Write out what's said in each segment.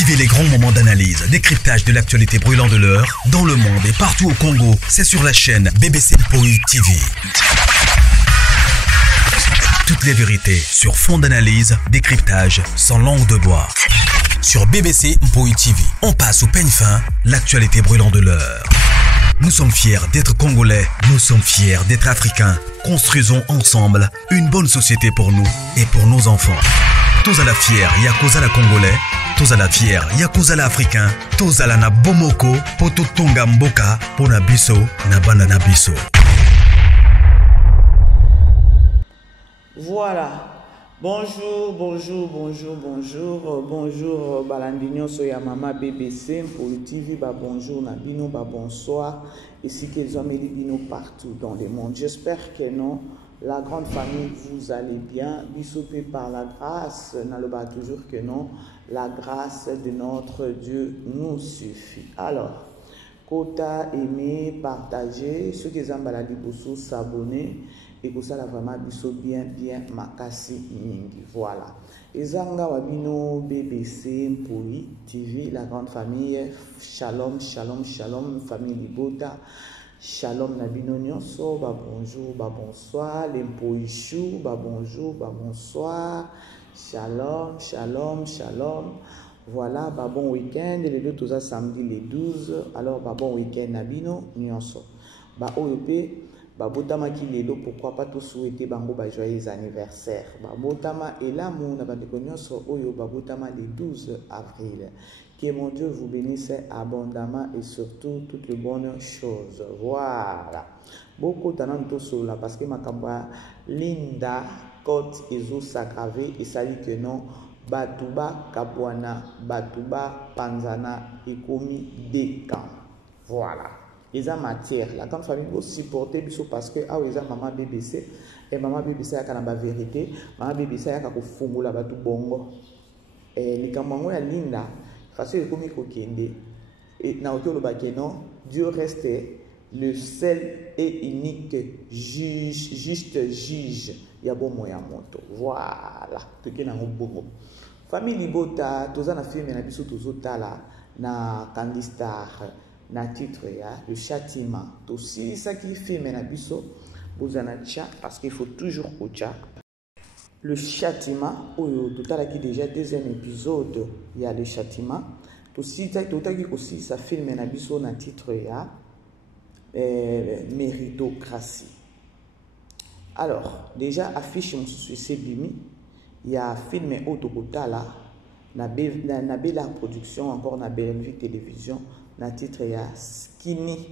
Vivez les grands moments d'analyse, décryptage de l'actualité brûlante de l'heure, dans le monde et partout au Congo. C'est sur la chaîne BBC Mpoï TV. Toutes les vérités sur fond d'analyse, décryptage, sans langue de bois. Sur BBC Mpoï TV, on passe au peigne fin, l'actualité brûlante de l'heure. Nous sommes fiers d'être Congolais, nous sommes fiers d'être Africains. Construisons ensemble une bonne société pour nous et pour nos enfants. Tous à la fière, Yakozala Congolais. Tous à la fière, Yakozala Africain. Tous à la na Bomoko, Poto Tonga Mboka, Pona Biso, Nabana Nabiso. Voilà. Bonjour, bonjour, Balandinho Soya Mama BBC, pour le TV, bonjour, Nabino, bonsoir, ici qu'ils ont mis Bino partout dans le monde. J'espère que non, la grande famille, vous allez bien, bisopé par la grâce, n'allons toujours que non, la grâce de notre Dieu nous suffit. Alors, quota, aimer, partager, ceux qui ont baladi bosso, s'abonner, et pour ça, vraiment, biso bien, makasi mingi. Voilà. Ezanga wabino BBC Mpoï TV, la grande famille. Shalom, famille Libota. Shalom Nabino Nyonso, bonjour, bonsoir. Les Mpoïchou, bonjour, bonsoir. Shalom. Voilà, bon week-end. Les deux, tout ça, samedi les 12. Alors, bon week-end Nabino Nyonso. OEP. Botama qui lelo, pourquoi pas tout souhaiter bango joyeux anniversaire. Botama et l'amour n'a pas de connaissance oyo Botama le 12 avril. Que mon Dieu vous bénisse abondamment et surtout toutes les bonnes choses. Voilà. Beaucoup d'ananto sola parce que ma kamba Linda Côte ezo sagravé et ça dit que non. Batuba Kabwana, Batuba Panzana et Komi Dekan. Voilà. Ils ont matière. La grande famille doit supporter parce que ils ont maman BBC et maman BBC a la vérité. Maman BBC a un fungo là tout bongo. Et les camarades à Linda, facile comme il kokende. Et na okolo bakeno, Dieu reste le seul et unique juge, juste juge. Il y a bon moyen moto. Voilà. Tout qui n'a pas bongo. Famille Libota, tous en a fait mais na biso tous otala na Candistar. Na titre le châtiment. Aussi ça qui fait mais na biso bozanacha parce qu'il faut toujours kocha. Le châtiment total qui déjà deuxième épisode il y a le châtiment. Aussi ça filme na biso na titre méritocratie. Alors déjà affiche mon succès bimi il y a film autokotala na bella production encore na Bellevue télévision. Na titre ya Skinny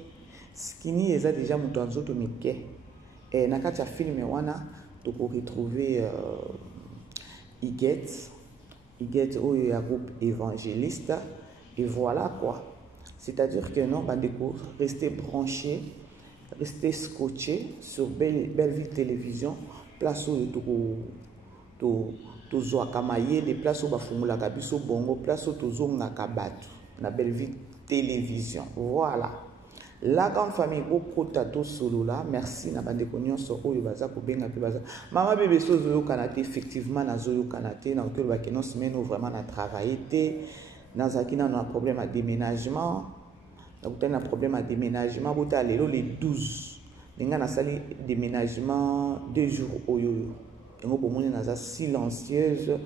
eza déjà mutanzo to mike et na kati ya film wana to retrouver Iget oyo ya groupe évangéliste et voilà quoi, c'est-à-dire que non bandeko rester branché, rester scotché sur Bellevue télévision, place où to zo kamaye les places où bafungula kabiso bongo, place où to zo ngaka batu na Bellevue télévision. Voilà. La grande famille beaucoup tato solo là. Merci na bande konyoso oyo baza ko benga pe baza. Maman bébé so zoyo kanate effectivement na zoyo kanate na okelo ba keno semaine vraiment na travailler té na zakina na problème à déménagement. Na kutana problème à déménagement bota lelo les 12. Ninga na sali déménagement 2 jours oyo. Ngo bomoni na za silencieuse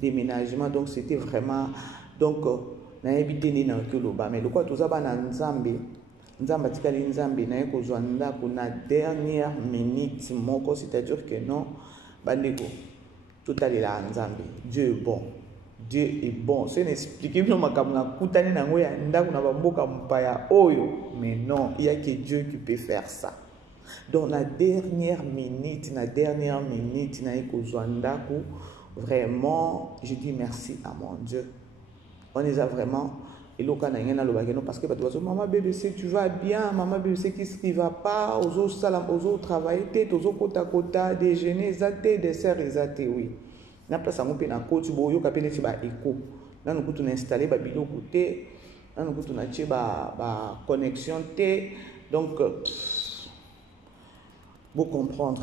déménagement donc c'était vraiment donc na ebiteni na koloba mais lokwa tozaba na nzambe tikali nzambe na ekozwa ndako na dernière minute moko, c'est-à-dire que non bandeko totalela nzambe. Dieu est bon c'est n'expliquer bien makambo na kutani na ngo ya ndako na bamboka mpaya oyo, mais non, il y a que Dieu qui peut faire ça. Donc la dernière minute na ekozwa ndako, vraiment je dis merci à mon Dieu. On les a vraiment et parce que maman BBC tu vas bien, maman BBC qu'est-ce qui va pas, aux autres travailler, aux autres kota déjeuner, zate dessert zate oui. Na place à mon pe na coach boyo kapele ti ba écho. Là nous pouvons installer ba bilo côté, là nous pouvons acheter ba connexion té. Donc vous comprendre.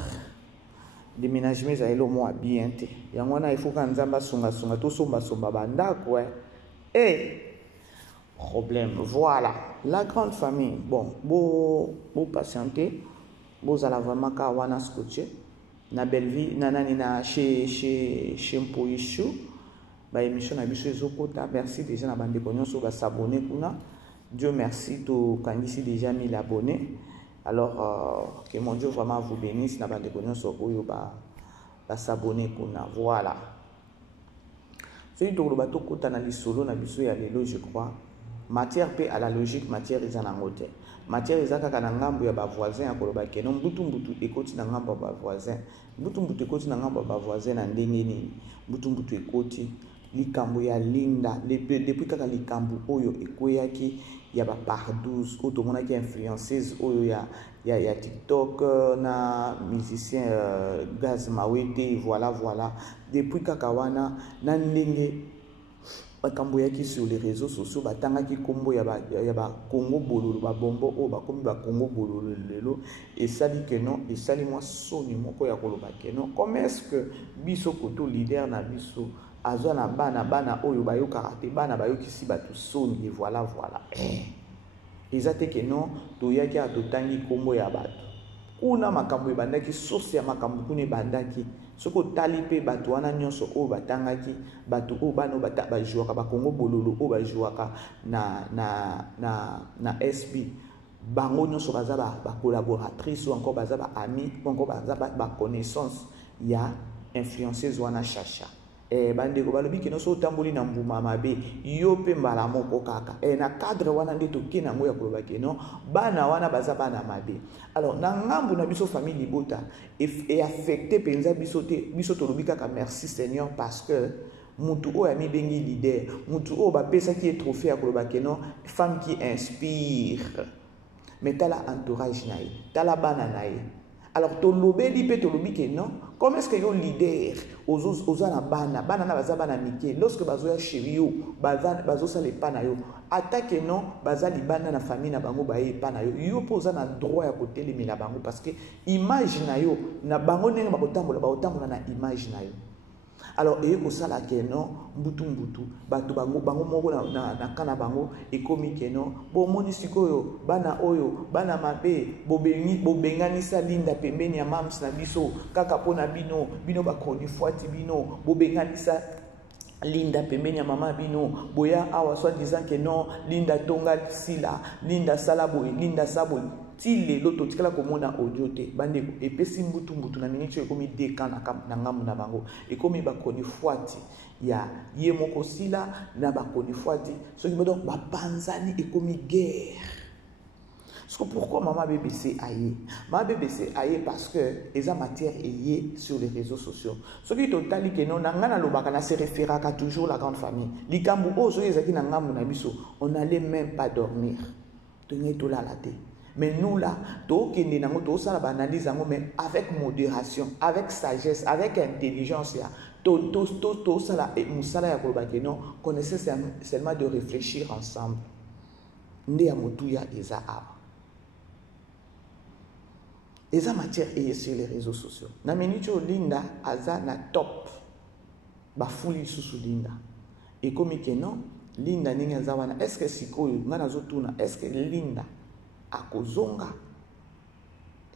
Déménagement ça est le mois bien té. Yangwana il faut quand nzamba songa to somba banda quoi. Problème. Voilà. La grande famille. Bon, vous patientez. Vous allez vraiment kawana scotché. Na belle vie, nanani na chez Mpoishu. Ba émission na biso ezokota. Merci déjà na bande konyoso ba s'abonner kuna. Dieu merci to kangisi déjà 1000 abonnés. Alors que mon Dieu vraiment vous bénisse na bande konyoso oyo ba s'abonner kuna. Voilà. Celui to ba to kota na lisolo na biso ya lelo je crois. Matière paix à la logique, matière est en angote. Matière est à la ngambo ya ba voisin ya koloba keno mbutu ekoti na ngambo ba voisin. Mbutu ekoti na ngambo ba voisin na ndenge nini. Mbutu ekoti likambo ya linda depuis kaka likambo oyo ekweyaki ya ba pardous oto mona ki influenceuse oyo ya TikTok na musicien Gaz Mawete voilà depuis kaka wana na ndenge bakambo yaki sur les réseaux sociaux batanga ki kombo ya ba Congo bololo ba bombo o ba komi ba Congo bololo lelo et ça dit que non et ça li moi soni moko ya koloba que non comment est-ce que biso koto leader na biso azwa na bana oyo bayo karaté bana bayo kisi batu soni et voilà ezate que non to yaki atotangi kombo ya bato kuna makambo ebandaki source ya makambo kuna ebandaki soko talipe bato wana nyonso oyo batangaki bato oyo bano bajouaka bakongo bololo oyo bajouaka na SB bango nyonso baza collaboratrice ou encore baza ami ou encore baza connaissance ya influenceuse wana Chacha bandeko balobi kino so tamboli na mbuma mabe yo pe mbala moko kaka na cadre wana nde toke nango ya koloba keno bana wana baza bana mabe. Alors na ngambu na biso famille libota et affecté penza biso tolobi kaka merci Seigneur parce que mutu o ya mibengi leader mutu o ba pesa ki est trophée ya koloba keno femme qui inspire mais tala entourage nae tala bana nae. Alors tolobeli pe tolobi ke non comment est-ce que yo leader oza na bana na baza bana mike lorsque bazoya chéri yo bazo sala epa na yo attaque non baza libanda na famille na bango baye epa na yo poza na droit ya kotelemela bango parce que image na yo na bango ndenge bakotambola na image na yo. Alors eye kosala ke non mbutu bato bango moko na kana bango ekomi ke non bomoni sikoyo bana oyo bana mabe bobenganisa linda pembeni ya mams na biso kaka pona bino bakoni fuati bino bobenganisa linda pembeni ya mama bino boya awa soit disant que non linda tonga sila linda salaboy linda saboy ti lelo totikala komona audio te bandeko epesi mbutu na minute ekomi deka na ngamu na bango ekomi bakoni fuati ya ye moko sila na bakoni fuati soki donc bapanzani ekomi guerre. So pourquoi maman BBC aye? Maman BBC aye parce que eza matière ayé sur les réseaux sociaux. Ce qui totali que non nangana lobaka na se référaka toujours la grande famille. Likambu ozo ezaki na ngamu na biso, on n'allait même pas dormir. Tenez tout là la tête. Mais nous là, analyse mais avec modération, avec sagesse, avec intelligence, connaissez seulement de réfléchir ensemble. Eza matière est sur les réseaux sociaux. Na minute linda aza na top. Ba fuli susu linda. Et comme que non, linda ninga zawana. Est-ce que sikoyo ngana zotuna? Est-ce que linda akozonga?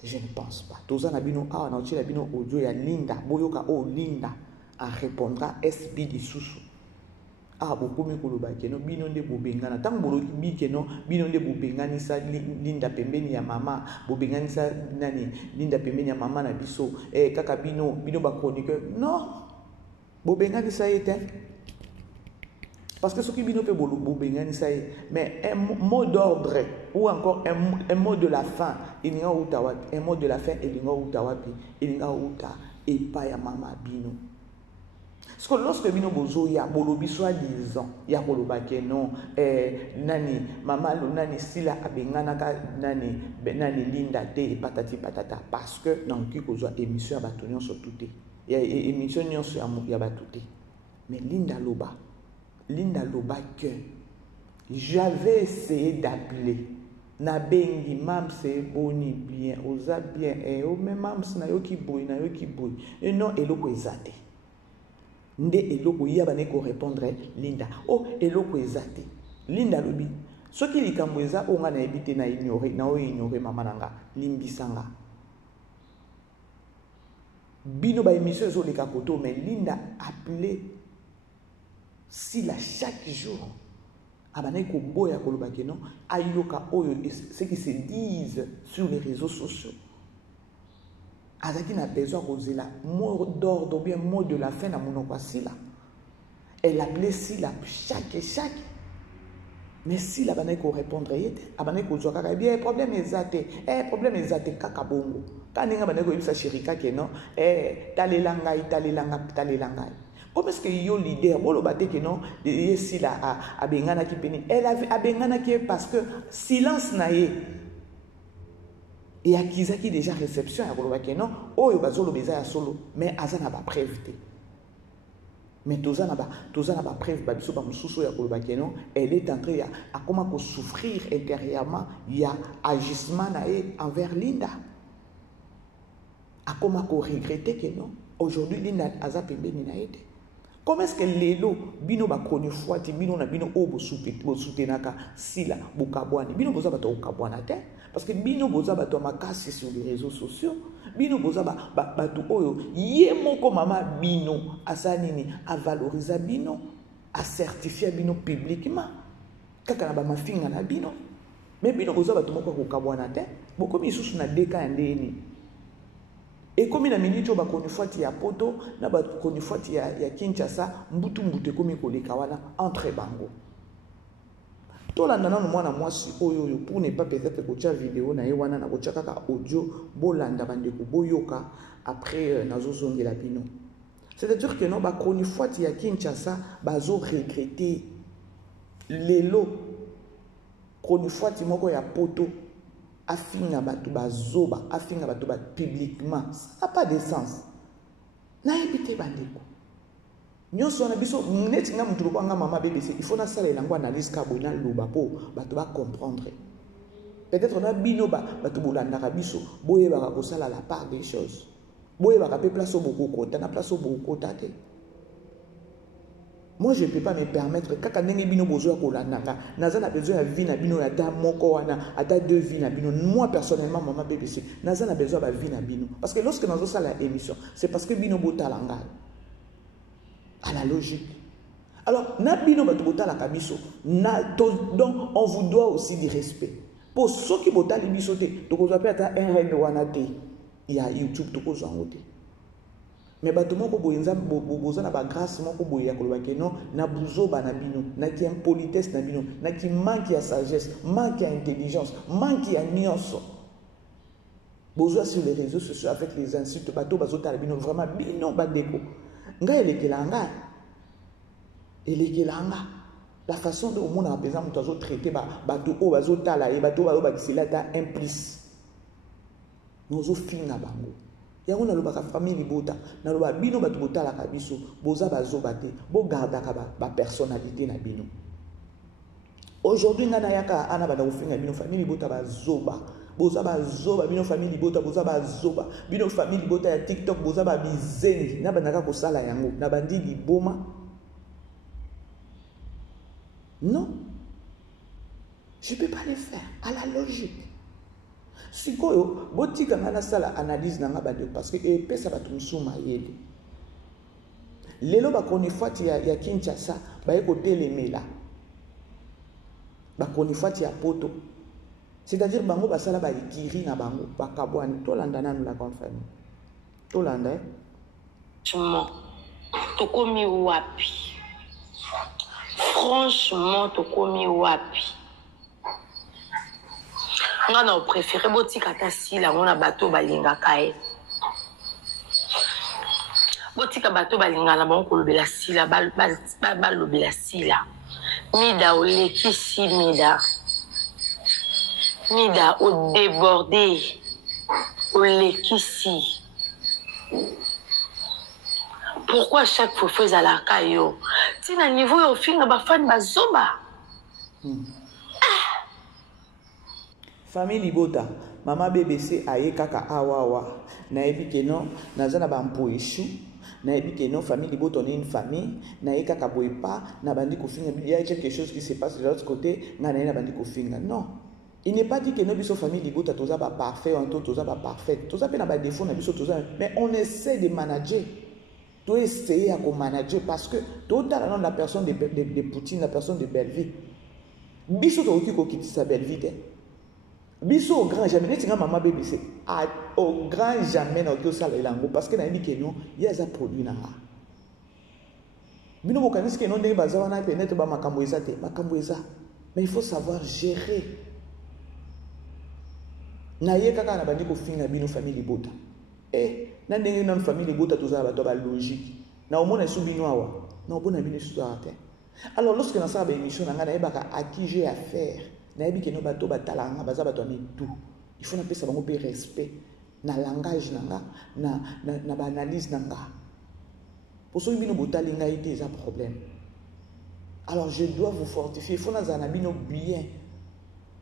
Je ne pense pas. Toza na bino awa na otila bino audio ya linda. Boyoka o linda en répondra SB di susu. Ah bokomi koloba keno bino nde bobengana tango boloki bi keno bino nde bobengani sa linda pembeni ya mama bobengani sa nani linda pembeni ya mama na biso kaka bino ba chroniqueur non bobengani sa ete parce que ce qui bino pe bobengani sa mais un mot d'ordre ou encore un mot de la fin il y a utawapi un mot de la fin il y a utawapi il y a uta et pas ya mama bino. Parce que lorsque bino bozo ya bolobi soit disant ya boloba ke non nani mama lo nani sila abengana ka nani linda te patati patata parce que dans qui kozo émission ya batonyo sur tout ya émission nyonso ya batuté mais linda loba que j'avais essayé d'appeler na bengi mams boni bien oza bien o même mams na yo ki boy et non eloko ezate. nde eloko ya bane ko répondre Linda. Oh eloko ezate. Linda lobi. Soki likambo eza onga na ebite na ignorer na o ignorer mama nanga limbisanga. Bino ba émission zo leka koto mais Linda appelé Sila chaque jour. Abane ko boya ko lobake non ayoka oyo ce qui se disent sur les réseaux sociaux. Azaki n'a besoin de la mot d'ordre ou bien mot de la fin à mon nom Sila. Elle appelait Sila chaque. Mais Sila banane ko répondre yete, abanane ko zoka bien problème ezate kaka bongo. Kaninga banane ko yisa shirika ke non talelanga. Comment est-ce que yo leader bolo bate ke non Sila a bengana ki peni. Elle a bengana ki parce que silence na ye. Et à qui déjà réception à Kolobake non oh yo bazolo beza ya solo mais azana ba preuve te mais tozana ba preuve ba biso ba mususu ya Kolobake non elle est en train à comment ko souffrir intérieurement il y a agissement na envers Linda à comment ko regretter que non aujourd'hui Linda aza pembeni na ete. Comment est-ce que lelo bino ba koni fuati bino na bino obo soutenaka Sila bokabwani bino boza bato okabwana te parce que bino boza bato makasi sur les réseaux sociaux bino boza bato oyo ye moko mama bino asanini a valoriser bino a certifier bino publiquement kaka na ba mafinga na bino mais bino boza bato moko okabwana te bokomi isusu na deka ndeni. Et comme il a minute ba konifati ya poto na ba konifati ya Kinshasa mbutu komi koleka wana entre bango. Tolanda na mwana mwasi oyo pour ne pas peut-être kocha vidéo na wana na kocha kaka audio bolanda bandeko boyoka après nazozongela bino. C'est-à-dire que non ba konifati ya Kinshasa bazo regretter lelo konifati moko ya poto afinga batu bazoba afinga batu ba publiquement ça n'a pas de sens na ebite bandeko nyoso na biso neti nga mutu ko nga mama BBC il faut na sala elango analyse ka bona loba po batu ba comprendre peut-être na bino batu bolanda ka biso boye ba ko sala la part des choses boye ba ka pe place beaucoup kota na place beaucoup kota te. Moi, je ne peux pas me permettre, quand on a besoin de besoin de vie, de deux vies, moi personnellement, maman BBC, on a besoin de vie. Parce que lorsque nous avons la émission, c'est parce que bino bota langa. À la logique. Alors, na bino bota la kabiso, donc on vous doit aussi du respect. Pour ceux qui bota les bisoté, donc on appelle un règle wanate. Il y a YouTube, tout ça en haut. Mais bato moko boyenza boza na ba grâce moko boya kolobake non na buzo ba na bino na ki impolitesse na bino na ki manque ya sagesse manque ya intelligence manque ya nyonso bozo sur les réseaux sociaux avec les insultes bato bazota la bino vraiment bino badeko nga elekelanga la façon de au monde par exemple muto azo traiter bato o bazota la e bato ba bakisela ta implice nozo finga bango. Yango na loba ka famille libota na loba bino batu botala ka biso boza bazoba te bo garda ka ba personnalité na bino. Aujourd'hui ngana yaka ana bana kofinga bino famille libota bazoba boza bazoba bino famille libota boza bazoba bino famille libota ya TikTok boza ba bizengi na banaka ko sala yango na bandi liboma. Non, je peux pas le faire à la logique. Si koyo botika ngana sala analyse nanga bade parce que pesa batu musuma yede lelo ba konifati ya Kinshasa ba eko telemela ba konifati ya poto c'est-à-dire bango basala ba ikiri na bango ba kabwani tolanda nanu la confirme tolanda tokomi wapi franchement tokomi wapi. Nga na préféré botika ta Sila ngona bato balinga kae. Botika bato balinga na bango kolobela Sila balobela Sila. Mida oleki si mida. Mida o débordé. Oleki si. Pourquoi chaque fois fais à la kayo? Tina niveau yo finga ba fan bazoba. Famille libota mama BBC aye kaka awawa na ebi ke non nazana ba mpoishu nayebi que non famille libota on est une famille naika kaboye pas na bandi kofinga il y a quelque chose qui se passe de l'autre côté ngana na bandi kofinga non il n'est pas dit que nos biso famille libota toza ba parfait en tout toza ba parfait toza pe na ba défaut na biso toza mais on essaie de manager to essayer à manager parce que total la personne de Poutine la personne de Belleville biso to ki ko kitisa Belleville biso au grand jamais netinga maman bébé c'est au grand jamais na ko sala elango parce que na yebi que non ya za produit na nga bino bo kanisi que non ndenge bazawa na peut-être ba makambo eza te makambo eza mais il faut savoir gérer na ye kaka na bandi ko finga bino famille libota na ndenge na famille libota tozala bato ba logique na omona su bino awa na obona bino su ate alors lorsque na sala ba émission na nga na yebaka à qui j'ai affaire na yebi que no bato batala nga baza bato ni tout il faut na pesa bango pe respect na langage na nga na ba analyse na nga pour ceux bino botali nga ite eza problème alors je dois vous fortifier il faut na zana bino bien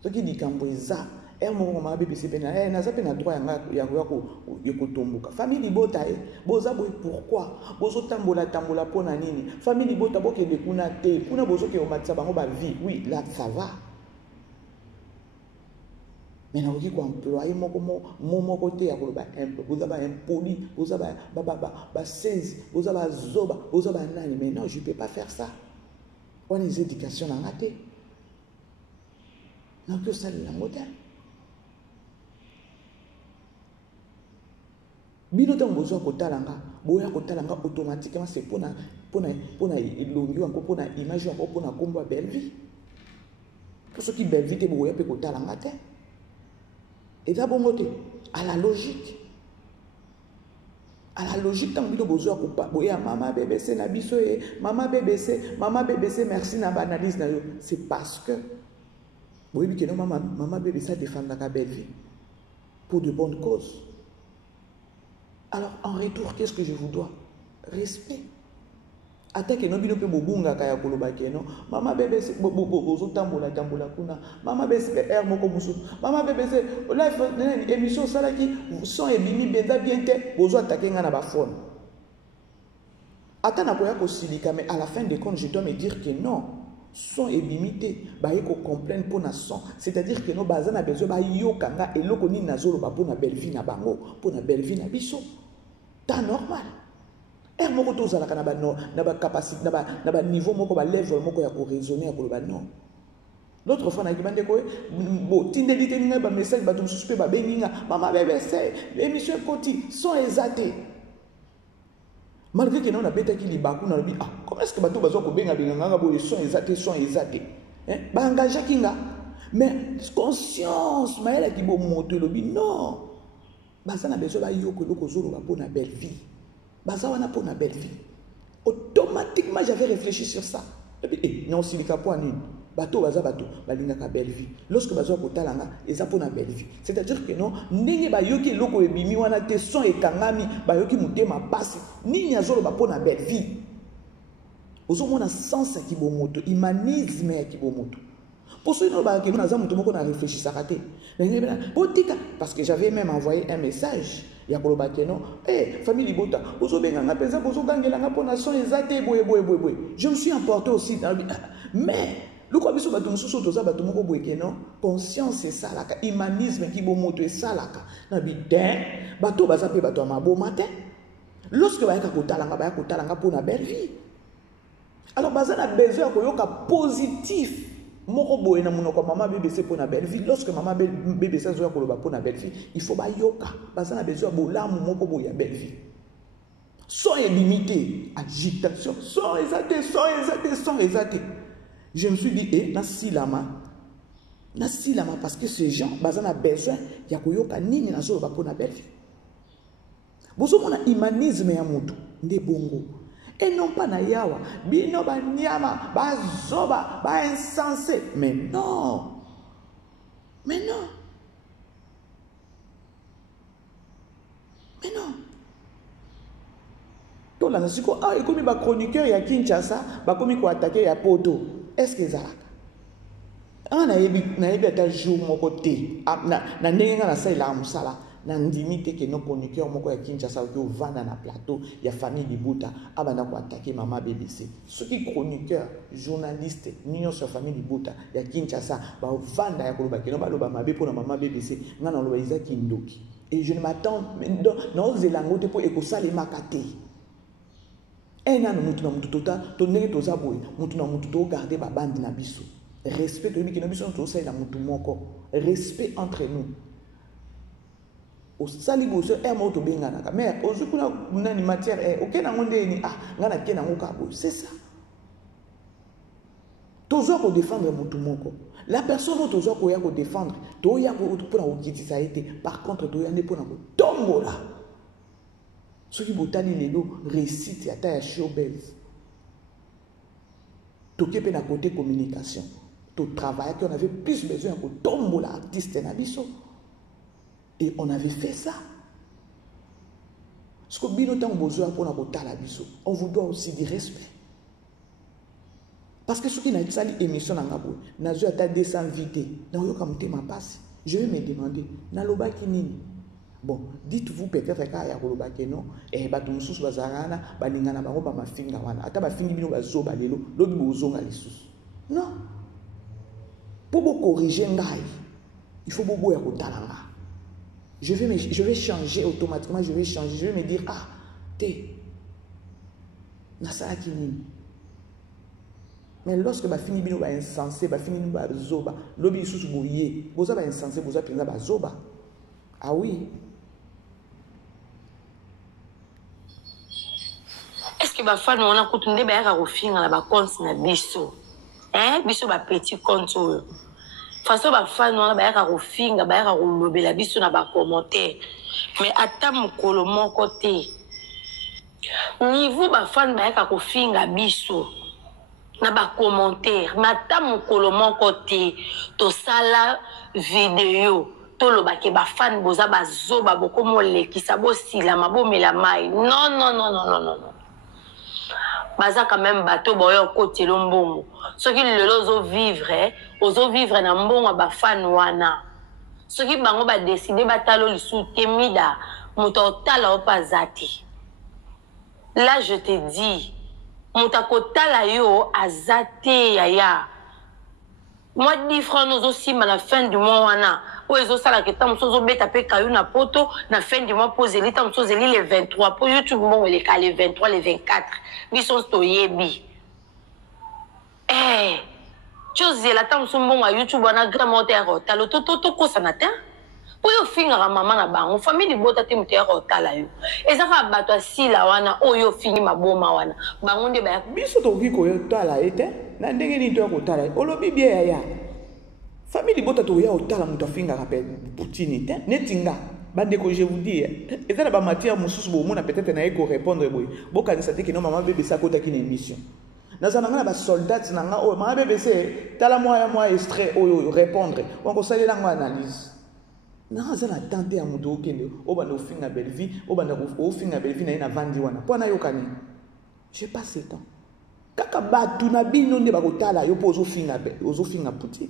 ce qui dit kambo eza mon maman bébé c'est pénal na zape na droit ya ko tomboka famille libota boza boy pourquoi bozo tambola pona nini famille libota boke de kuna te kuna bozo ke o matsa bango ba vie oui là ça va mais na oki ko employer moko côté ya ko ba boza ba impoli boza ba 16 boza ba zoba boza ba nani mais non je peux pas faire ça on les éducation na ngate na que ça la modèle bino tango bozo kotalanga boya kotalanga automatiquement c'est pona ilongi encore pona image encore pona kombo belle vie pour ceux qui belle vie te boya pe kotalanga te et ça bongo te à la logique tango bino bozo kopa boya maman BBC na biso maman BBC merci na analyse na yo c'est parce que boyebi que non maman BBC défendre la belle vie pour de bonnes causes. Alors, en retour, qu'est-ce que je vous dois? Respect. Attaque no bino pe bobunga kaya koloba keno. Mama bébé c'est bozo tambola kuna. Mama bébé c'est air moko musu. Mama bébé c'est live émission sala ki son et bimi benda bien te bozo attaquer nga na ba phone. Atana koya ko silika mais à la fin des comptes je dois me dire que non. Son et bimité ba yeko comprendre pour na son c'est-à-dire que no bazana besoin ba yokanga eloko ni nazolo ba pour na belle vie na bango pour na belle vie na biso ta normal er moko tozala kana ba no na ba capacité na ba niveau moko ba level moko ya ko raisonner ko ba non l'autre fois na kibande ko bo tindelité ninga ba message ba tum suspect ba beninga mama bébé c'est émission koti son exaté malgré que nous avons bêté qui libaku na bi comment est-ce que bato bazo ko benga nga bo son exaté ba engagé kinga mais conscience maela ki bo moto lobi non baza na besoin ba yoko loko zolo ba pona belle vie baza wana pona belle vie automatiquement j'avais réfléchi sur ça et puis non silika po ani bato baza bato balinga ka belle vie lorsque bazo ko talanga eza pona belle vie c'est-à-dire que non ndenge ba yoki loko ebimi wana te son ekangami ba yoki mutema pasi nini azolo ba pona belle vie ozo mona sens ki bo moto humanisme ki bo moto pour ceux qui ont réfléchi ça raté parce que j'avais même envoyé un message il y a pour le famille Libota je me suis emporté aussi mais le conscience c'est ça là humanisme qui bon moto ça là bato bazape bato ma beau matin lorsque ba kotalanga pour na belle vie alors bazana besoin koyoka positif moko boye na munoko maman BBC pour na belle vie lorsque maman BBC zoya koloba pour na belle vie il faut ba yoka bazana besoin bolamu moko boya belle vie sans limité agitation sans exaté je me suis dit na silama parce que ces gens bazana besoin ya koyoka nini na zo ba pour na belle vie bozo mona humanisme ya mutu nde bongo et non pas na yawa bino ba nyama ba zoba ba insensé mais non to la siko ekomi ba chroniqueur ya Kinshasa ba komi ko attaquer ya poto est-ce que zalaka na yebi ata jour moko te na ndenge na sala musala Nandimi te que nos chroniqueurs moko ya Kinshasa qui vanda na plateau ya famille Libuta abanda ko attaquer maman BBC. Ceux qui chroniqueurs, journalistes, nion sur famille Libuta ya Kinshasa ba vanda ya koloba keno ba loba mabe pour na maman BBC ngana loba Isaki Ndoki. Et je ne m'attends non zelango te pour ekosala makate. Un an mutu na mutu tota to ndenge toza boy mutu na mutu to garder ba bande na biso. Respect to biki na biso to sa na mutu moko. Respect entre nous. Au sali boso moto bengana ka mais ozukuna nani matière OK na ngonde ni ngana kena ngoka bo c'est ça. Tozo ko défendre mutu moko. La personne tozo ko ya ko défendre to ya ko pour na okitisa été par contre to ya ne pour na ko tombola. Ce qui botani lelo récite ata ya showbiz. To kepe na côté communication. To travail qu'on avait plus besoin ko tombola artiste na biso. Et on avait fait ça. Ce que bino tant besoin pour la biso, on vous doit aussi du respect. Parce que ce qui n'a pas émission dans Gabo, n'a pas 200 invités, n'a pas ma passe. Je vais me demander, n'a loba kinini. Bon, dites-vous peut-être qu'il y a loba keno, et batum sous bazarana, baningana bango ba mafinga wana. Ata ba fingi bino bazo balelo, lobi bozonga lisus. Non. Pour vous corriger ngai, il faut beaucoup ya kotalanga. Je vais changer automatiquement, je vais changer, je vais me dire, mais lorsque ma fini bino ba insensé, ba fini ba zoba, lobi sous bouillé, boza ba insensé, boza penza ba zoba. Ah oui. Est-ce que ba fan on a coutume de ba ya ko finga la ba compte na biso? Biso ba petit compte. Façon ba fan on ba ya ko finga ba ya ko lobela biso na ba commentaire. Mais ata mukolo moko te. Niveau ba fan ba ya ko finga biso na ba commentaire. Mata mukolo moko te to sala vidéo to loba ke ba fan boza ba zoba boko molekisa bo sila mabomela mai. Non. Baza quand même bateau boyo côté lombongo. Ce qui ozo vivre na mbongo ba fan wana. Ce qui bango ba décider batalo lisu temida muto tala opazati. Là je te dis mutako tala yo azate yaya. Moi 10 francs nous aussi à la fin du mois wana. Ou ezo sala ke tam sozo beta pe kayu na poto na fin du mois poser li tam sozo li les 23 pour YouTube bon les 23 les 24 biso sto yebi chose la tam so bon à YouTube na grand moteur talo to ko sanata pour yo finga la maman na bango famille di bota te moteur tala yo eza fa bato asila wana oyo fingi maboma wana bango nde ba biso to kiko yo tala ete na ndenge ni to ko tala olobi bien yaya famille bota to ya otala muto finga rappel Poutine te netinga bande ko je vous dis et ça ba matière mususu bo mona peut-être na eko répondre boy boka ça te que non maman bébé ça kota ki na émission na za nga ba soldats na nga o maman bébé c'est tala moi extrait o répondre on ko salela nga analyse na za na tenter ya muto okende o bande ofinga belle vie o bande ko ofinga belle vie na ina vandi wana po na yokani j'ai pas ce temps kaka batu na bino nde ba ko tala yo po ozofinga Poutine.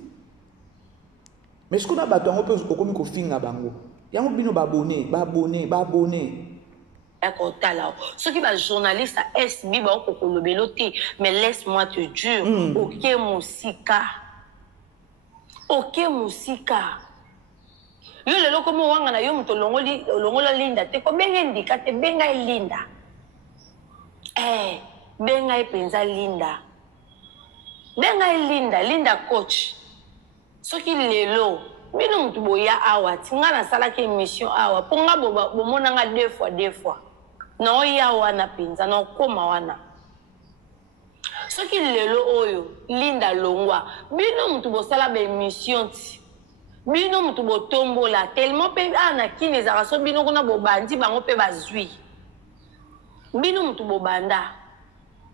Mais ce qu'on a battu, on peut comme qu'on finga bango. Il y a un bino babonné. D'accord, là. Ce qui va journaliste à SB, mais laisse-moi te dire, ok musika. Yo le loko mo wanga na yo mto longola linda te ko benga indika te benga linda. Benga penza linda. Linda coach. Ce qui lelo bino mutu boya awa tinga na sala ke émission awa ponga bomona nga deux fois na oya wana pinza na koma wana ce qui lelo oyo linda longwa bino mutu bo sala ba émission ti bino mutu bo tombola tellement pe ana kine za raso bino kuna bo bandi bango pe bazui bino mutu bo banda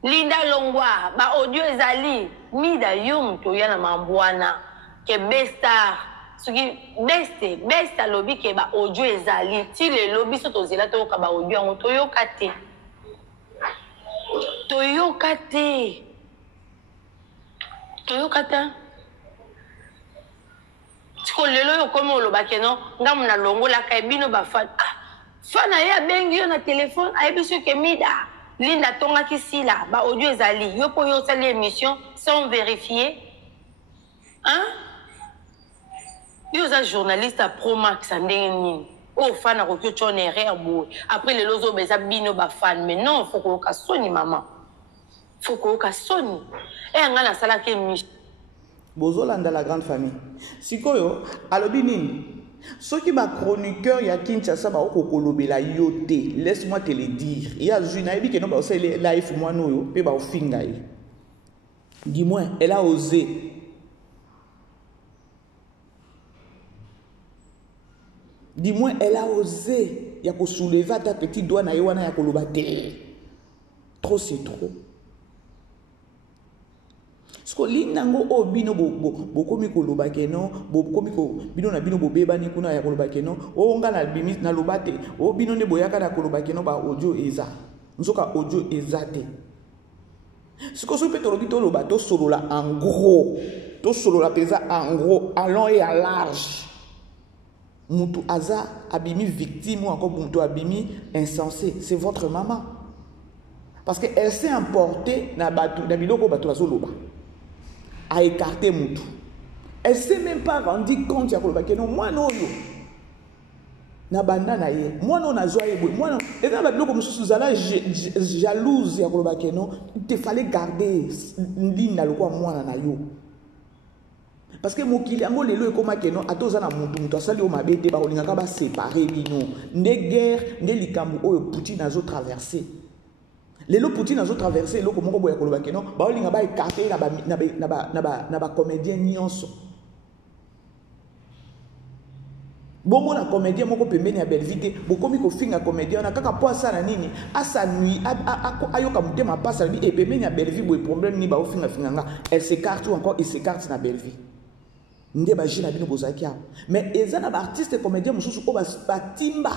linda longwa ba audio ezali mida yo mutu ya na mambwana que besta ce qui besta lobby que ba audio ezali ti le lobby so tozela to ka ba audio en toyokata siko lelo yo komo olobake non ngamu na longo la ka bino ba fan fana ya bengi yo na téléphone ay biso ke mida linda tonga kisila ba audio ezali yo po yo sali émission sans vérifier hein yo za journaliste à Pro Max ndenge nini o fana ko kyo chone erreur boy après les lozo beza bino ba fan mais non faut ko ka soni maman faut ko ka soni e ngana sala ke émission bozolanda la grande famille sikoyo alobi nini soki ba chroniqueur ya Kinshasa ba okolobela yo te laisse-moi te le dire ya zuna ebi ke no ba osele live moi noyo pe ba ofinga yi dis-moi elle a osé dis-moi elle a osé ya ko soulever ta petit doigt na yewana ya koloba te trop c'est trop. Sko linango o bino bokomi koloba keno bokomi ko bino na bino bobeba ni kuna ya koloba keno o nga na bimi na lobate o bino ne boyaka na koloba keno ba audio eza nzoka audio eza te siko so peto lobito loba to solola en gros to solola pesa en gros à long et à large mutu aza abimi victime ou encore mutu abimi insensé c'est votre maman parce que elle s'est emportée na batu na biloko batu bazoloba a écarté Moutou. Elle ne s'est même pas rendu compte que non, moi non yo. Na bandana ye. Moi non na joie ye. Moi non. Et dans la comme sous ala jalouse ya que non, il te fallait garder ligne na lokwa moi na yo. Parce que mokili ango lelo ekoma que non atoza na mutu asali o mabete ba olingaka ba séparer bino. Ne guerre, ne likambu oyo Poutine azo traverser. Les lots Poutine ont traversé les lots comme on voit que non, bah on a écarté na ba comédien nyonso. Bon mon a comédien moko pembeni ya Belvite, beaucoup mi ko finga comédien na kaka po ça na nini, a sa nuit ayoka mutema passa bi e pembeni ya Belvite bo problème ni ba o finga nga, elle s'écarte ou encore il s'écarte na Belvite. Nde ba jina bino bozakia. Mais ezana ba artiste comédien mususu ko ba timba.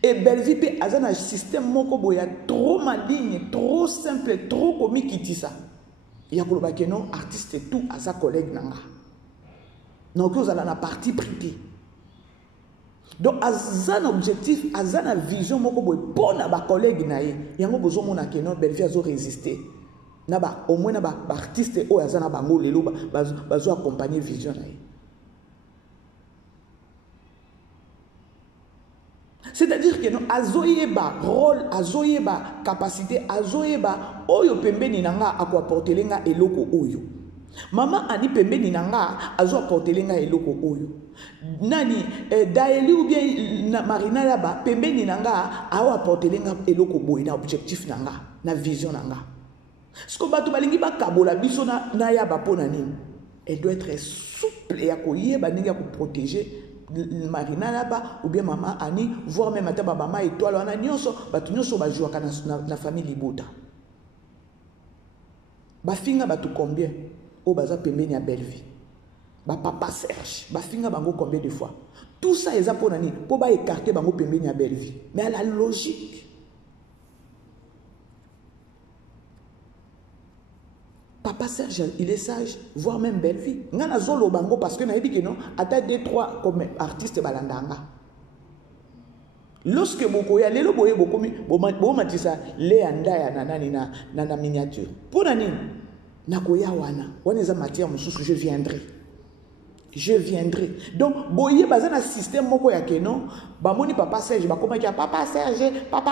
Et Belvite a un système moko boya trop maligne, trop simple, trop comique qui dit ça. Il y a que non artiste et tout à sa collègue nanga. Donc vous allez la partie privée. Donc à un objectif, à une vision moko boy bon à ba collègue nae. Il y a un besoin mon que non Belvite a résister. Naba au moins naba artiste ou à un bango lelo bazo accompagner vision nae. C'est-à-dire que non azoyeba rôle azoyeba capacité azoyeba oyo pembeni nanga akwa portelenga eloko oyo mama ani pembeni nanga azo portelenga eloko oyo nani daeli ou bien na marina là-bas pembeni nanga awa portelenga eloko boy na objectif nanga na vision nanga sko bato balingi ba kabola biso na ya ba pona nini elle doit être souple ya koyeba ndenge ya ko protéger Marina là-bas ou bien maman Annie voire même à ta maman étoile on a nyonso batu nyonso ba jouaka na famille Libota ba finga batu combien o baza pembeni ya Belleville ba papa Serge ba finga bango combien de fois tout ça eza pona nini po ba écarter bango pembeni ya Belleville mais à la logique Papa Serge, il est sage, voire même belle vie. Ngana zolo bango parce que na dit que non, ata 2-3 comme artiste balandanga. Lorsque bokoya lelo boye bokomi bo matisa le anda ya nanani na miniature. Pour nani na koya wana za matière mususu je viendrai. Je viendrai. Donc boye bazana système moko ya kenon, ba moni Papa Serge ba koma ki Papa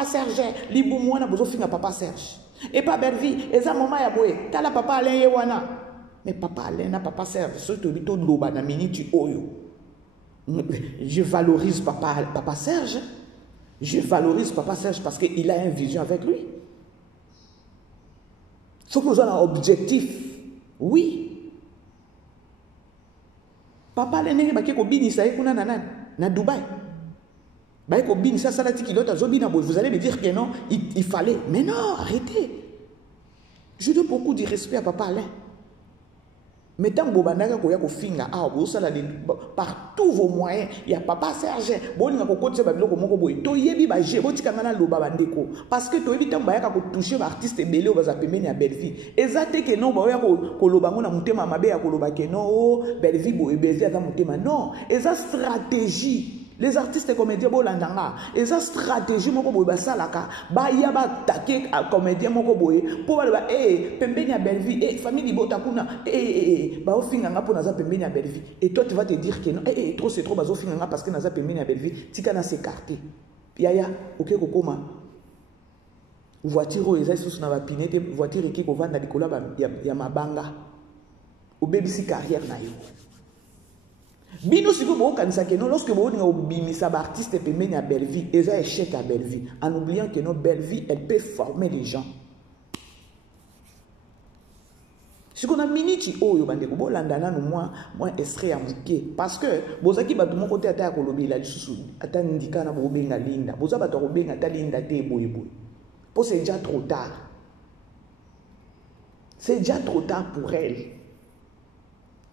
Serge, libu mwana bozo finga Papa Serge. Et pas Belleville, et ça maman ya boye, tala papa Alain yewana. Mais papa Alain na papa Serge, surtout bito loba na minute oyo. Je valorise papa Serge. Je valorise papa Serge parce qu'il a une vision avec lui. Faut que nous ayons un objectif. Oui. Papa Alain nenge baki ko binisa kuna na Dubaï. Vous allez me dire que non, il fallait. Mais non, arrêtez. Je donne beaucoup de respect à Papa Alain. Mais tant que vous avez un finga, vous avez par tous vos moyens, il y a papa Serge, vous avez un côté de parce que tu évites de toucher l'artiste et belé aux appels à Belleville. Et ça, c'est que non, vous avez un thème à ma belle à non, Belleville, Belleville à mon thème. Non, et ça stratégie. Les artistes comédiens bolandanga et sa stratégie moko boy basalaka ba ya ba attaquer comédien moko boy pour ba pembeni ya Belleville famille libota kuna ba ofinga nga pour naza pembeni ya Belleville et toi tu vas te dire que non trop c'est trop bazo finga nga parce que naza pembeni ya Belleville tika na s'écarter yaya OK kokoma voiture eza sous na ba pinete voiture qui ko vanda likola ya mabanga au bebisi carrière na yo. Bino si vous avez lorsque vous avez un artiste et à Belleville, et ça échec à Belleville, en oubliant que notre Belleville, elle peut former les gens. Si on a miniti oyo bandeko bolandana no moi extrait à mouké parce que bozaki ba mon côté ata kolobi la lisusu ata ndika na bobenga linda boza ba to benga ta linda te boyeboy. Pour c'est déjà trop tard. C'est déjà trop tard pour elle.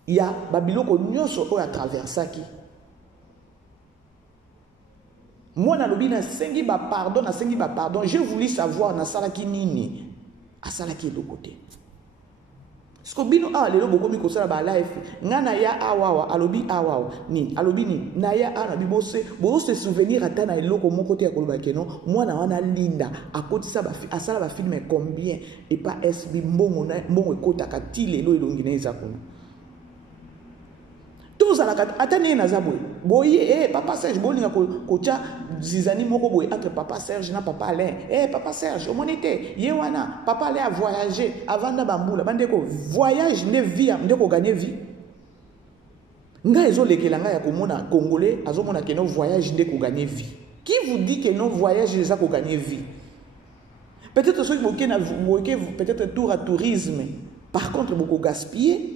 Il y a Babiloko Nyoso qui a traversé qui. Moi, na sengi ba pardon. Je voulais savoir na salaki nini. A salaki de côté. Ce que bino le lobo mi ko sala ba life. Ngana ya awawa alobi awawa ni alobi ni na ya ana bibose bo se souvenir ata na eloko mon côté ya koloba keno moi na wana linda akoti sa ba asala ba film combien et pas SB mbongo ekota ka tilelo elongina ezakuna. Tous à la carte, attendez, boye, papa Serge, bolinga kocha zizani moko boye entre papa Serge na papa Alain. Papa Serge, au monité, yewana, papa Alain a voyagé avant na bamboula. Bandeko, voyage ne vie, ndeko gagner vie. Nga ezo lekelanga ya komona congolais, azomona que non voyage ndeko gagner vie. Qui vous dit que non voyage les a ko gagner vie? Peut-être ceux qui peut-être tour à tourisme. Par contre, beaucoup gaspiller.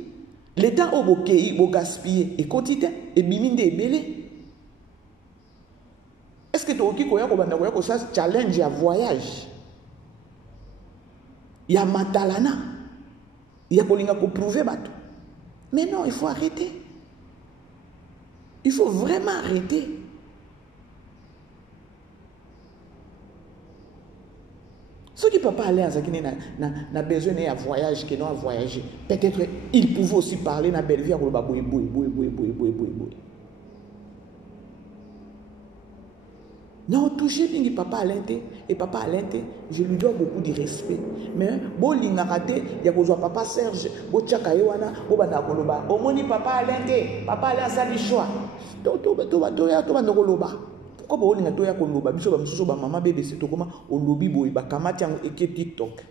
L'État au bokei, bo gaspiller et quotidien et biminde et belé. Est-ce que tu as dit que ça challenge à voyage? Il y a matalana. Il y a kolinga ko prouver bateau. Mais non, il faut arrêter. Il faut vraiment arrêter. Ceux qui ne peuvent pas aller à Zakine n'a besoin d'un voyage, qui n'ont voyagé. Peut-être ils pouvaient aussi parler dans Belleville. Non, toucher papa Alente et papa Alente, je lui dois beaucoup de respect. Mais bon l'ingaraté, il y a besoin papa Serge, bon Tchakayoana, bon Banakoloba. Au moins papa Alente, papa Alente a sali choix. Pourquoi on a toya koloba biso ba mususu ba mama bébé c'est to comment au lobby boy ba kamati yango eke TikTok.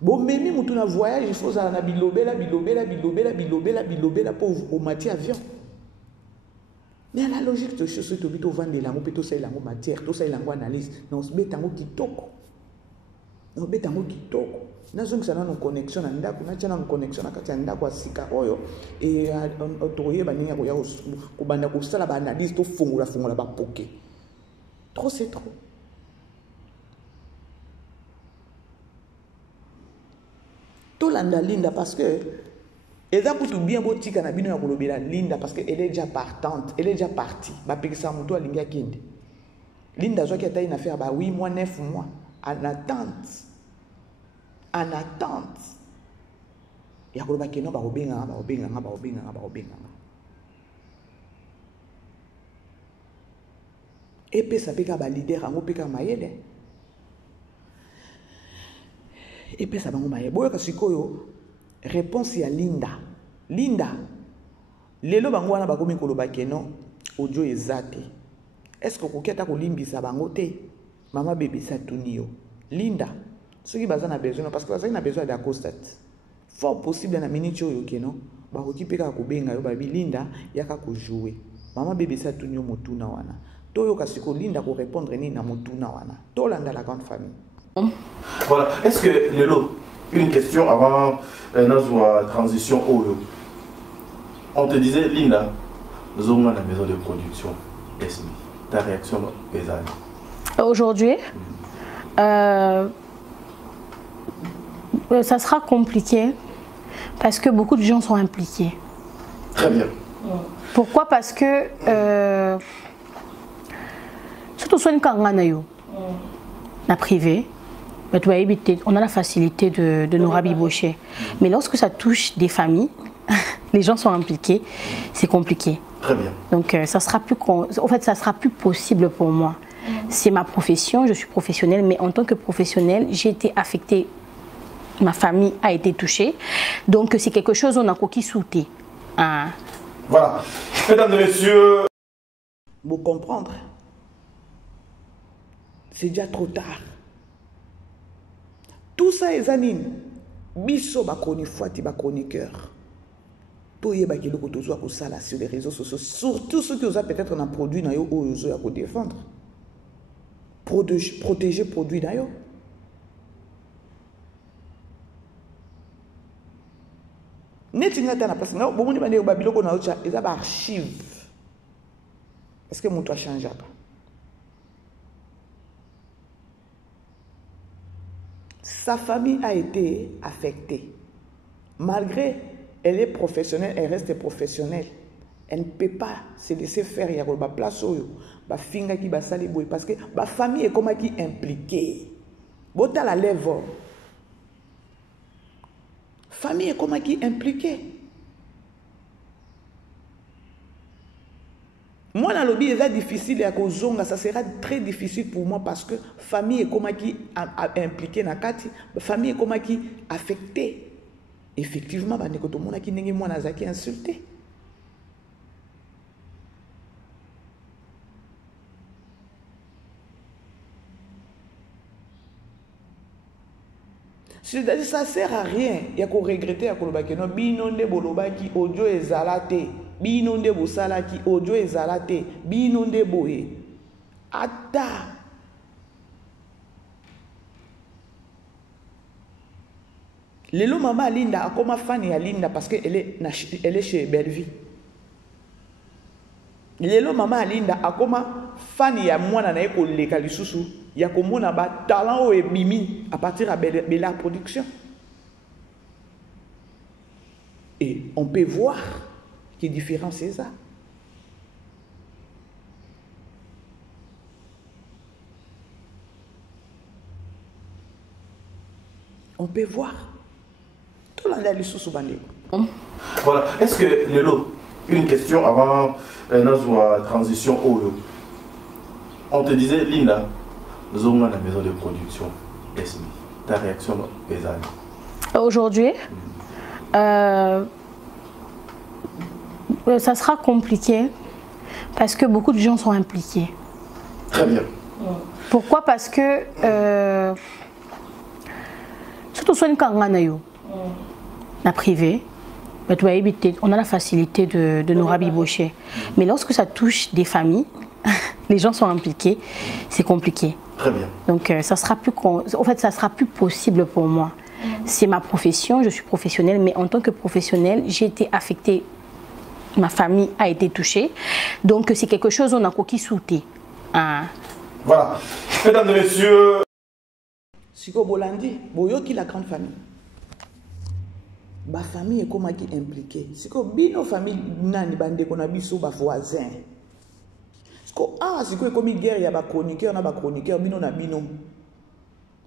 Bon memi mutu na voyage il faut ça na bilobela pour au matière avion. Mais la logique de choses to bito vendre la mopeto ça la matière, tout ça la analyse. Non se betango kitoko. Non betango kitoko. Nazo que ça na no connexion na ndako na tshana no connexion na kati ya ndako asika oyo et autoroye baninga ko ya ko banda ko sala ba analyse to fungula ba poké. Trop c'est trop. To landa linda parce que eza kutu bien botika na bino ya kolobela linda parce que elle est déjà partante, elle est déjà partie. Ba pekisa muto alingi akende. Linda zo ki ata une affaire ba 8 mois 9 mois en attente. En attente. Il y a des gens qui et puis ça peut être leader, on peut être maïle. Et puis ça va maïle. Bon, réponse à Linda. Linda. Lelo bangwana bakomi koloba keno audio ezate. Est-ce que koketa ko limbisa bangote? Mama bébé ça tunio. Linda. Ceux qui ont besoin, parce que vous avez besoin d'acostate. Fort possible na minute yoke non. Ba okipeka ko benga yo ba bilinda yaka ko jouer. Maman bébé ça tunyo motuna wana. To yo kasiko linda ko répondre ni na motuna wana. To landa la grande famille. Voilà, est-ce que Lelo, une question avant notre transition au on te disait Linda, nous avons la maison de production SB. Ta réaction paysanne? Aujourd'hui, Ça sera compliqué parce que beaucoup de gens sont impliqués. Très bien. Pourquoi? Parce que surtout soit na privé, on a la facilité de nous rabibocher. Mais lorsque ça touche des familles, les gens sont impliqués, c'est compliqué. Très bien. Donc ça sera plus, en fait, ça sera plus possible pour moi. C'est ma profession, je suis professionnelle, mais en tant que professionnelle, j'ai été affectée. Ma famille a été touchée. Donc c'est quelque chose on a coquille sauté. Ah. Voilà. Mesdames et messieurs. Vous comprendre. C'est déjà trop tard. Tout ça est anine. Biso ba chronique ba chroniqueur. Tout y est ba kilo ko zo ko sala sur les réseaux sociaux, surtout ceux qui ont peut-être un produit na yo o zo ya ko défendre. Protéger produit na yo. Netinga ta na place na bomoni ba ne ba biloko na yo cha eza ba archive. Est-ce que mon toi change pas? Sa famille a été affectée. Malgré elle est professionnelle, elle reste professionnelle. Elle ne peut pas se laisser faire. Il y a une place où ba finga qui ba sali boy parce que ba famille est comme qui impliquée. Bota la lèvre. Famille est comme qui impliquée. Moi, dans le c'est difficile et à cause ça sera très difficile pour moi parce que famille est comme qui impliquée dans Kati, famille est comme qui affectée. Effectivement, bah tout le monde qui n'est moi nazaki insulté. C'est-à-dire ça sert à rien. Il y a qu'on regretter à Kolobaki non binonde bolobaki audio ezalate. Binonde bosalaki audio ezalate. Binonde boye. Ata. Lelo maman Linda a comme fan ya Linda parce que elle est chez Belleville. Lelo maman Linda a comme fan ya mwana na eko leka lisusu ya komona ba talent o ebimi à partir de Bella Production. Et on peut voir qui différence c'est ça. On peut voir. Tout le monde a lisusu bande. Voilà. Est-ce que Lelo, une question avant notre transition au lot. On te disait, Linda, nous avons la maison de production SMI. Ta réaction est à aujourd'hui, ça sera compliqué parce que beaucoup de gens sont impliqués. Très bien. Pourquoi? Parce que surtout soit na privé, on a la facilité de nous rabibocher. Mais lorsque ça touche des familles, les gens sont impliqués, c'est compliqué. Très bien. Donc ça sera plus, en fait, ça sera plus possible pour moi. C'est ma profession, je suis professionnelle, mais en tant que professionnelle, j'ai été affectée. Ma famille a été touchée. Donc c'est quelque chose on a coquille sauté. Ah. Voilà. Mesdames et messieurs. Siko Bolandi, boyoki la grande famille. Ma famille est comme qui impliquée. Siko bino famille nani bande kona biso ba voisin. Siko siko comme guerre ya ba chroniqueur na ba chroniqueur bino na bino.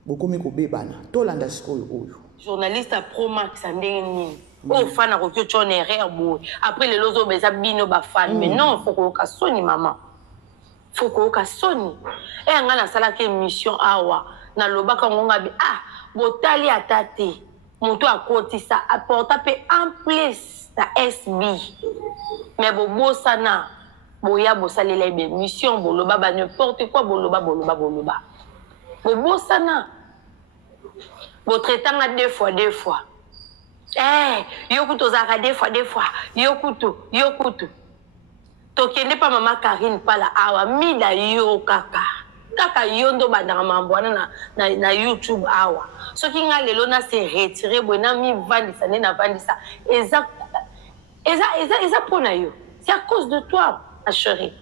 Bokomi ko bebana. Tolanda siko oyo. Journaliste à Promax ndenge au fan a que tu en erreur beau. Après les lozo beza bino ba fan mais non faut ko ka soni maman. Faut ko ka soni. Et nga na sala ke émission awa na lobaka ngonga bi botali atate. Monto à côté ça apporte en place ta SB. Mais bobo sana boya bosali la émission boloba ba n'importe quoi boloba. Bobo sana bo traitant deux fois. Yokuto zaka deux fois. Yokuto. Tokende pa maman Karine pala awa mida yo kaka yondo bandanga mambwana na YouTube awa. Ce qui nga lelo na se retirer bona mi vandisa ne na vandisa eza pona yo. C'est à cause de toi, ma chérie.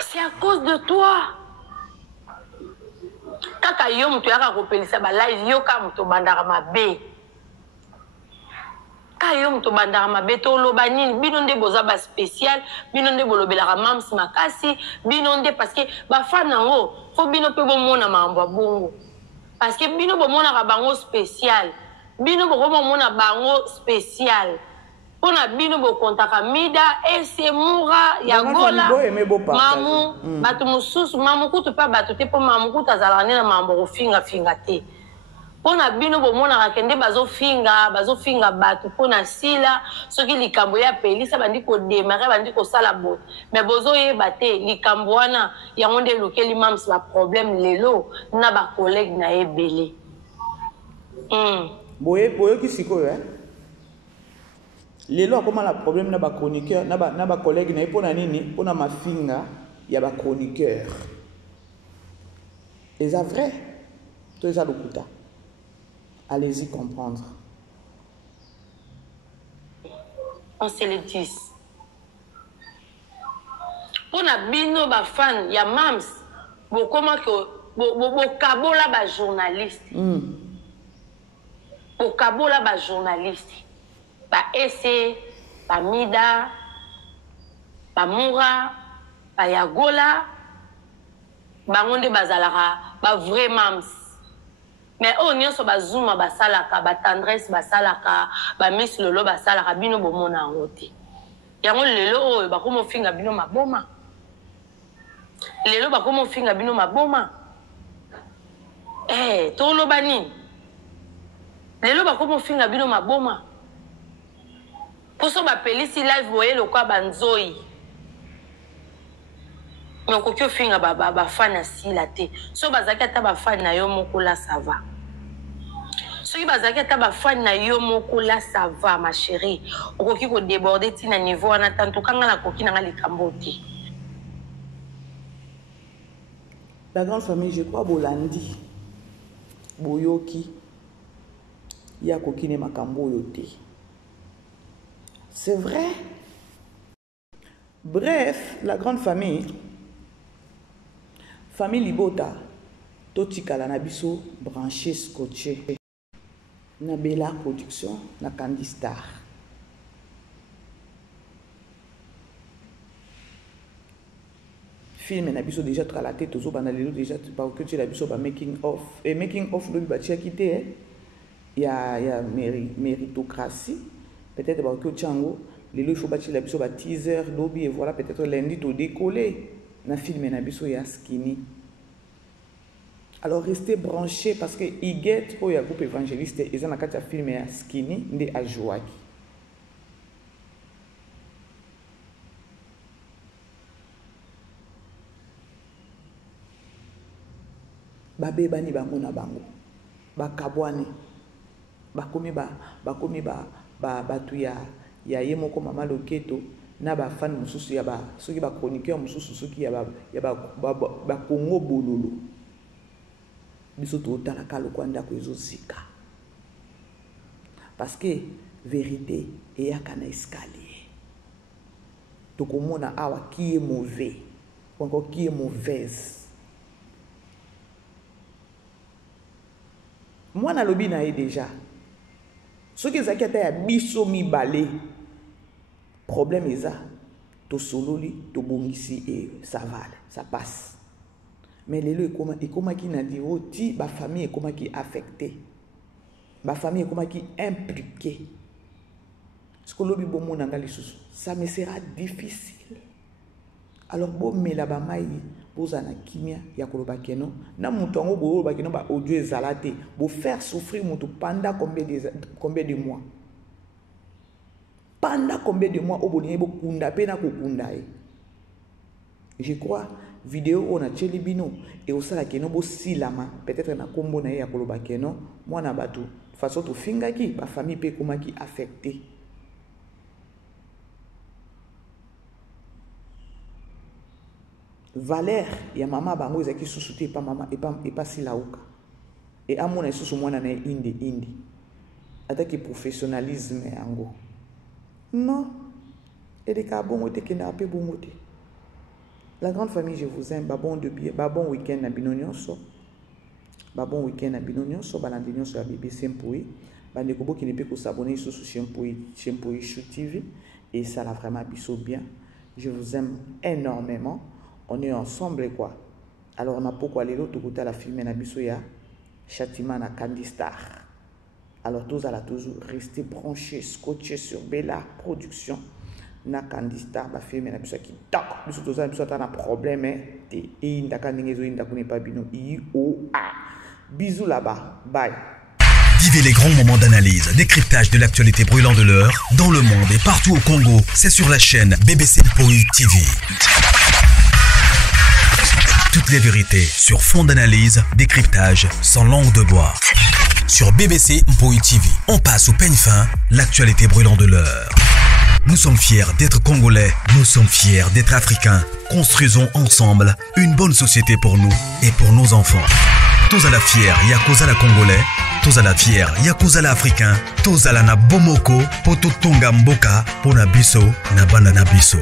C'est à cause de toi. kaka yo mutu yaka kopelisa ba live yo ka mutu bandaka mabe ka yo mutu bandaka mabe to loba nini bino nde boza ba spécial bino nde bolobelaka mams makasi bino nde parce que ba fan nango fo bino pe bomona mambo bongo parce que bino bomonaka bango spécial bino bokomona bango spécial pona bino bokontaka mida ese mura ya gola mamu batu mususu mamu kutu pa batu te po mamu kutu azalaka nde na mambo kofinga finga te pona bino bomonaka kende bazofinga batu pona sila soki likambo ya pelisa bandi kodemare bandi kosala bote mais bozoyeba te likambo wana yango nde elukeli mams baproblème lelo na bacollègue na ye ebele boyoki sikoyo lelo akoma na problème na ba chroniqueur na ba collègue na ipona nini pona mafinga ya ba chroniqueur eza vrai to eza lokuta allez-y comprendre on se le dit pona bino ba fan ya mams bokoma ko bokabola ba journaliste bokabola ba journaliste ba ese ba mida ba mura ba yagola bango nde bazalaka ba vrai mams mais o nyonso bazuma basalaka ba tendresse basalaka ba miss lolo basalaka bino bomona yango te yango lelo oyo bakomofinga bino maboma lelo bakomofinga bino maboma toloba nini lelo bakomofinga bino maboma poso bapelisi live boye lokwa banzoi okoki ofinga bafani asila te so bazalaki ata bafani na yo moko la sava soki bazalaki ata bafani na yo moko la sava ma chérie okoki kodéborde ntina niveau wana tantuka nga nakoki nanga likambo te la grande famille je crois bolandi boyoki ya kokine makambo oyo te. C'est vrai. Bref, la grande famille Libota totikala na biso branché scotché na Bella Production na Candy Star. Film na biso déjà tralaté tozo banalelo déjà parce que tu la biso ba making of et making of le batia quitté il y a méritocratie peut-être parce que Tchango il faut bâtir la biso ba teaser lobby et voilà peut-être lundi to décoller na film na biso ya Skinny. Alors restez branchés parce que Iguette pour le groupe évangéliste ils ont un film ya Skinny ndé a jouaki. Babebani bango na bango bakabwane bakomi batu ya ye moko mama loketo na ba fan mususu ya ba soki ba chroniqueur mususu soki ya ba Congo bololo biso to tala ka lokwanda ko ezosika parce que vérité eyaka na escalier to komona awa qui est mauvais ou encore qui est mauvaise. Moi na lobi na ye déjà ce qui ezaki ata ya biso mibale problème eza to sololi to bongisi et ça vale ça passe mais lelo ekomaki na niveau ti ba famille ekomaki affecté ba famille ekomaki impliqué ce que lobi bomona nga lisusu ça me sera difficile alors bomela ba mai bozana kimia ya koloba keno na mutu ngo bo ba keno ba audio ezalate bo faire souffrir mutu pendant combien de mois oboni bo kunda pe na kokunda e je crois vidéo on a tcheli bino et osala keno bo silama peut-être na kombo na ya koloba keno mwana batu façon to fingaki ba famille pe komaki affecté. Valeur ya mama bango ezaki susuté pas mama et pas si lauka et amona susu mwana na indi ataki professionnalisme yango non et de ka bongo te kenda pe bongo te. La grande famille je vous aime ba bon week-end na bino nyonso bon week-end à Binonion, sur Balandinion sur la BBC Mpoui. Bandeko qui ne peut que s'abonner sur Mpoui Chou TV. Et ça l'a vraiment bien. Je vous aime énormément. On est ensemble et quoi. Alors on a pourquoi les autres côté à la film na bisoya châtiment na Candy Star. Alors tous à la toujours rester branchés, scotchés sur Bella Production. Na Candy Star ba film na biso qui tac biso tous biso ta na problème et indaka ningezo indaka ne pas bino bisous là-bas. Bye. Vivez les grands moments d'analyse, décryptage de l'actualité brûlante de l'heure, dans le monde et partout au Congo. C'est sur la chaîne BBC Mpoui TV. Toutes les vérités sur fond d'analyse, décryptage sans langue de bois. Sur BBC Mpoui TV, on passe au peigne fin, l'actualité brûlante de l'heure. Nous sommes fiers d'être Congolais, nous sommes fiers d'être Africains. Construisons ensemble une bonne société pour nous et pour nos enfants. Tous à la fière, Yakoza la Congolais. Tous à la fière, Yakoza la Africain. Tous à la na Bomoko, Poto Tonga Mboka, Pona Biso, na Banda na Biso.